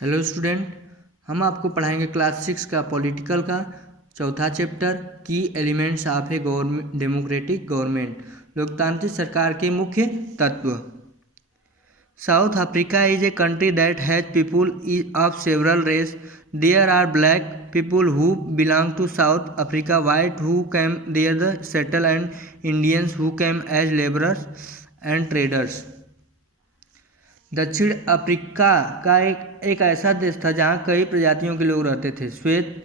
Hello student, हम आपको पढ़ाएंगे क्लास 6 का पॉलिटिकल का चौथा चैप्टर की elements of a government democratic government, लोकतांत्रिक सरकार के मुख्य तत्व। South Africa is a country that has people of several race. There are black people who belong to South Africa, white who came there the settle and Indians who came as labourers and traders. दक्षिण Africa का एक ऐसा देश था जहाँ कई प्रजातियों के लोग रहते थे, श्वेत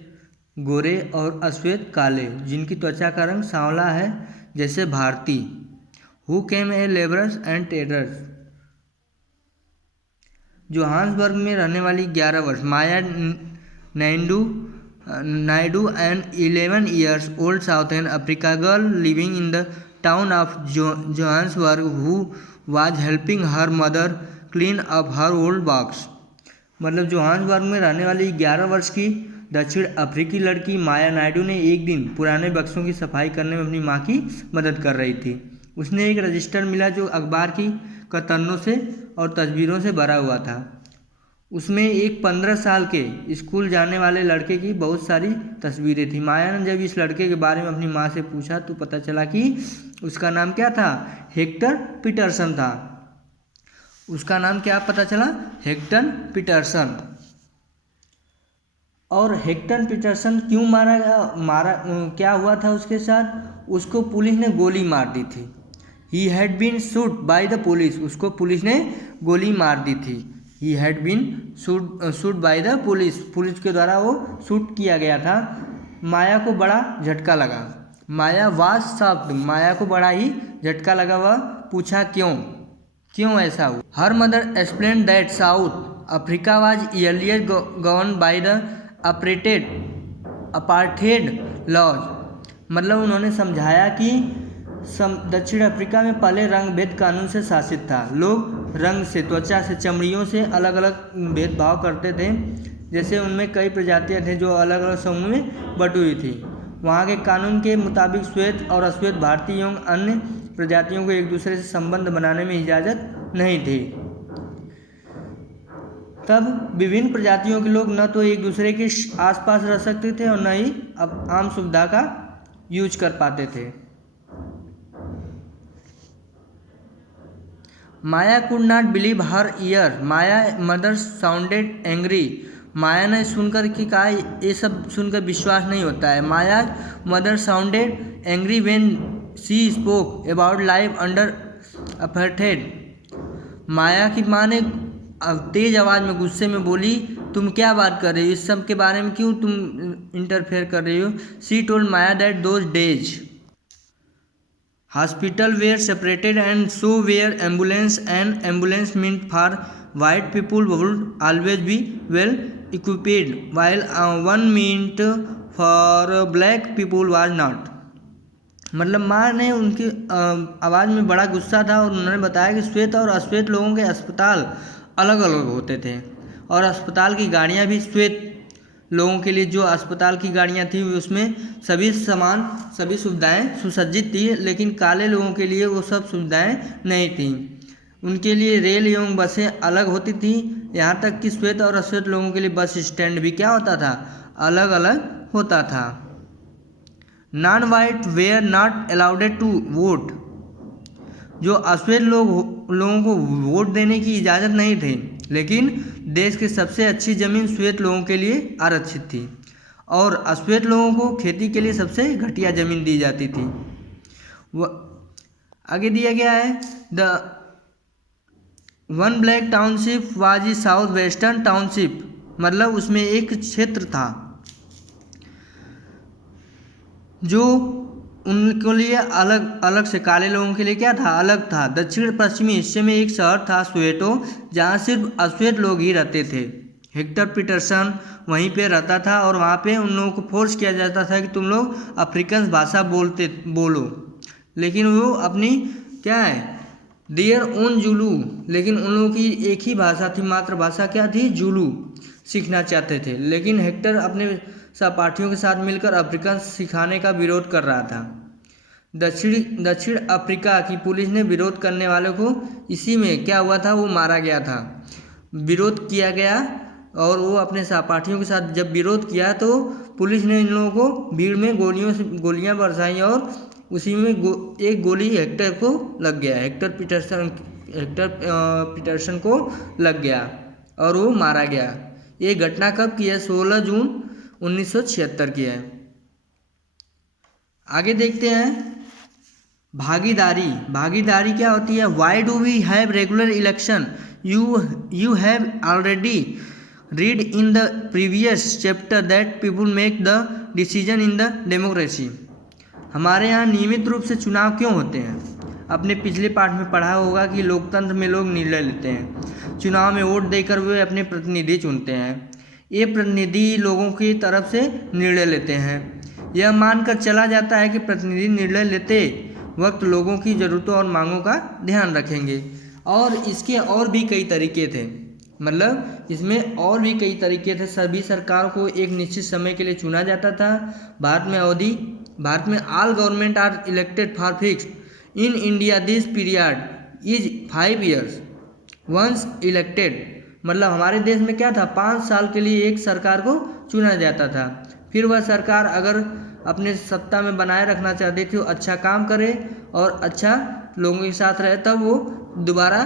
गोरे और अश्वेत काले, जिनकी त्वचा का रंग सांवला है जैसे भारतीय। Who came a labourers and traders. Johannesburg में रहने वाली 11 वर्ष Maya Naidu and 11 years old southern Africa girl living in the town of Johannesburg who was helping her mother clean up her old box. मतलब जोहान्सबर्ग में रहने वाली 11 वर्ष की दक्षिण अफ्रीकी लड़की माया नायडू ने एक दिन पुराने बक्सों की सफाई करने में अपनी माँ की मदद कर रही थी। उसने एक रजिस्टर मिला जो अखबार की कतरनों से और तस्वीरों से भरा हुआ था। उसमें एक 15 साल के स्कूल जाने वाले लड़के की बहुत सारी तस्वीरें थी। माया ने जब इस लड़के के बारे में अपनी माँ से पूछा तो पता चला कि उसका नाम क्या था, हेक्टर पीटरसन था। उसका नाम क्या पता चला, हेक्टर पीटरसन। और हेक्टर पीटरसन क्यों मारा क्या हुआ था उसके साथ? उसको पुलिस ने गोली मार दी थी। He had been shot by the police. उसको पुलिस ने गोली मार दी थी। He had been shot by the police. Police के द्वारा वो शूट किया गया था। माया को बड़ा झटका लगा। माया वाज शॉक्ड। माया को बड़ा ही झटका लगा। वह पूछा क्यों ऐसा हुआ। Her mother explain that South Africa was earlier govern by the apartheid laws. मतलब उन्होंने समझाया कि दक्षिण अफ्रीका में पहले रंग भेद कानून से शासित था। लोग रंग से, त्वचा से, चमड़ियों से अलग अलग भेदभाव करते थे। जैसे उनमें कई प्रजातियां थे जो अलग अलग समूह में बटी हुई थी। वहाँ के कानून के मुताबिक श्वेत और अश्वेत भारतीय एवं अन्य प्रजातियों को एक दूसरे से संबंध बनाने में इजाज़त नहीं थी। तब विभिन्न प्रजातियों के लोग न तो एक दूसरे के आसपास रह सकते थे और न ही आम सुविधा का यूज कर पाते थे। Maya could not believe her ear. Maya mother sounded angry. Maya ने सुनकर कि कहा ये सब सुनकर विश्वास नहीं होता है। Maya mother sounded angry when she spoke about life under apartheid. Maya की माँ ने तेज आवाज़ में गुस्से में बोली, तुम क्या बात कर रही हो, इस सब के बारे में क्यों तुम इंटरफेयर कर रही हो। She told Maya that those days hospital were separated and so were ambulance and ambulance meant for white people would always be well equipped while one meant for black people was not. मतलब माँ ने उनकी आवाज़ में बड़ा गुस्सा था और उन्होंने बताया कि श्वेत और अश्वेत लोगों के अस्पताल अलग अलग होते थे और अस्पताल की गाड़ियाँ भी श्वेत लोगों के लिए जो अस्पताल की गाड़ियाँ थी उसमें सभी सुविधाएं सुसज्जित थी, लेकिन काले लोगों के लिए वो सब सुविधाएं नहीं थीं। उनके लिए रेल एवं बसें अलग होती थी। यहाँ तक कि श्वेत और अश्वेत लोगों के लिए बस स्टैंड भी क्या होता था, अलग अलग होता था। Non white were not allowed to vote. जो अश्वेत लोगों को वोट देने की इजाज़त नहीं थी, लेकिन देश की सबसे अच्छी ज़मीन श्वेत लोगों के लिए आरक्षित थी और अश्वेत लोगों को खेती के लिए सबसे घटिया ज़मीन दी जाती थी। आगे दिया गया है the one black township was south western township. मतलब उसमें एक क्षेत्र था जो उनके लिए अलग से, काले लोगों के लिए क्या था, अलग था। दक्षिण पश्चिमी हिस्से में एक शहर था सोवेटो, जहाँ सिर्फ अश्वेत लोग ही रहते थे। हेक्टर पीटरसन वहीं पे रहता था और वहाँ पे उन लोगों को फोर्स किया जाता था कि तुम लोग अफ्रीकन भाषा बोलो, लेकिन वो अपनी क्या है, देयर ओन जुलू, लेकिन उन लोगों की एक ही भाषा थी, मातृभाषा क्या थी, जुलू सीखना चाहते थे। लेकिन हेक्टर अपने सहपाठियों के साथ मिलकर अफ्रीकन सिखाने का विरोध कर रहा था। दक्षिण अफ्रीका की पुलिस ने विरोध करने वालों को इसी में क्या हुआ था, वो मारा गया था। विरोध किया गया और वो अपने सहपाठियों के साथ जब विरोध किया तो पुलिस ने इन लोगों को भीड़ में गोलियां बरसाई और उसी में एक गोली हेक्टर को लग गया। हेक्टर पीटरसन को लग गया और वो मारा गया। ये घटना कब की है? 16 जून 1976 की है। आगे देखते हैं भागीदारी। भागीदारी क्या होती है? Why do we have regular election? You have already read in the previous chapter that people make the decision in the democracy. हमारे यहाँ नियमित रूप से चुनाव क्यों होते हैं? अपने पिछले पाठ में पढ़ा होगा कि लोकतंत्र में लोग निर्णय लेते हैं। चुनाव में वोट देकर वे अपने प्रतिनिधि चुनते हैं। ये प्रतिनिधि लोगों की तरफ से निर्णय लेते हैं। यह मानकर चला जाता है कि प्रतिनिधि निर्णय लेते वक्त लोगों की ज़रूरतों और मांगों का ध्यान रखेंगे। और इसके और भी कई तरीके थे, मतलब इसमें और भी कई तरीके थे। सभी सरकार को एक निश्चित समय के लिए चुना जाता था। भारत में all government are elected for fix. In India this period is 5 years once elected. मतलब हमारे देश में क्या था, 5 साल के लिए एक सरकार को चुना जाता था। फिर वह सरकार अगर अपने सत्ता में बनाए रखना चाहती थी, अच्छा काम करे और अच्छा लोगों के साथ रहे, तब वो दोबारा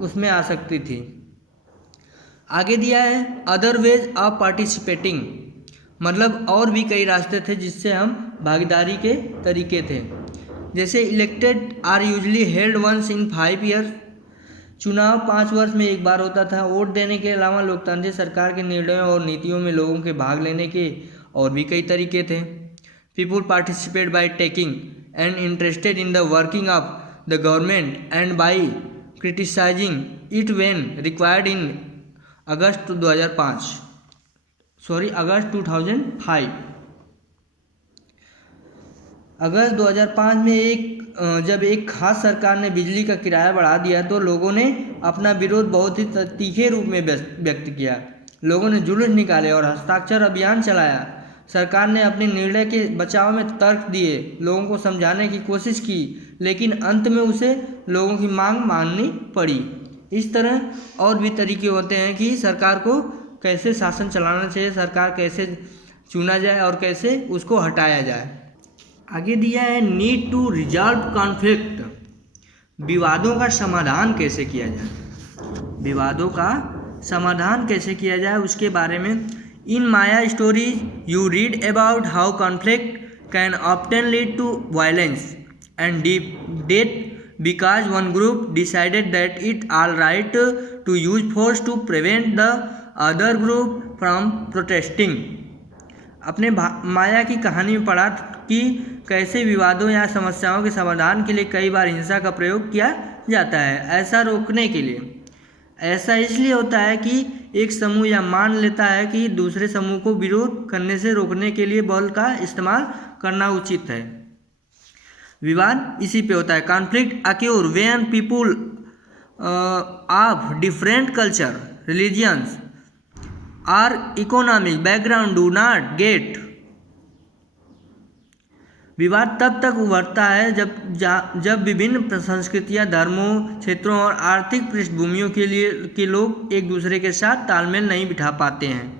उसमें आ सकती थी। आगे दिया है अदर वेज ऑफ पार्टिसिपेटिंग, मतलब और भी कई रास्ते थे जिससे हम भागीदारी के तरीके थे। जैसे elected are usually held once in 5 years। चुनाव 5 वर्ष में एक बार होता था। वोट देने के अलावा लोकतांत्रिक सरकार के निर्णयों और नीतियों में लोगों के भाग लेने के और भी कई तरीके थे। People participate by taking and interested in the working of the government and by criticising it when required in August 2005। अगस्त 2005 में जब एक खास सरकार ने बिजली का किराया बढ़ा दिया तो लोगों ने अपना विरोध बहुत ही तीखे रूप में व्यक्त किया। लोगों ने जुलूस निकाले और हस्ताक्षर अभियान चलाया। सरकार ने अपने निर्णय के बचाव में तर्क दिए, लोगों को समझाने की कोशिश की, लेकिन अंत में उसे लोगों की मांग माननी पड़ी। इस तरह और भी तरीके होते हैं कि सरकार को कैसे शासन चलाना चाहिए, सरकार कैसे चुना जाए और कैसे उसको हटाया जाए। आगे दिया है नीड टू रिजॉल्व कॉन्फ्लिक्ट, विवादों का समाधान कैसे किया जाए। विवादों का समाधान कैसे किया जाए उसके बारे में। In Maya stories you read about how conflict can often lead to violence and death because one group decided that it all right to use force to prevent the other group from protesting। अपने माया की कहानी में पढ़ा कि कैसे विवादों या समस्याओं के समाधान के लिए कई बार हिंसा का प्रयोग किया जाता है। ऐसा रोकने के लिए, ऐसा इसलिए होता है कि एक समूह यह मान लेता है कि दूसरे समूह को विरोध करने से रोकने के लिए बल का इस्तेमाल करना उचित है। विवाद इसी पे होता है। Conflict occur when people of different culture, religions और economic background do not get. विवाद तब तक उभरता है जब विभिन्न संस्कृतियां, धर्मों, क्षेत्रों और आर्थिक पृष्ठभूमियों के लोग एक दूसरे के साथ तालमेल नहीं बिठा पाते हैं।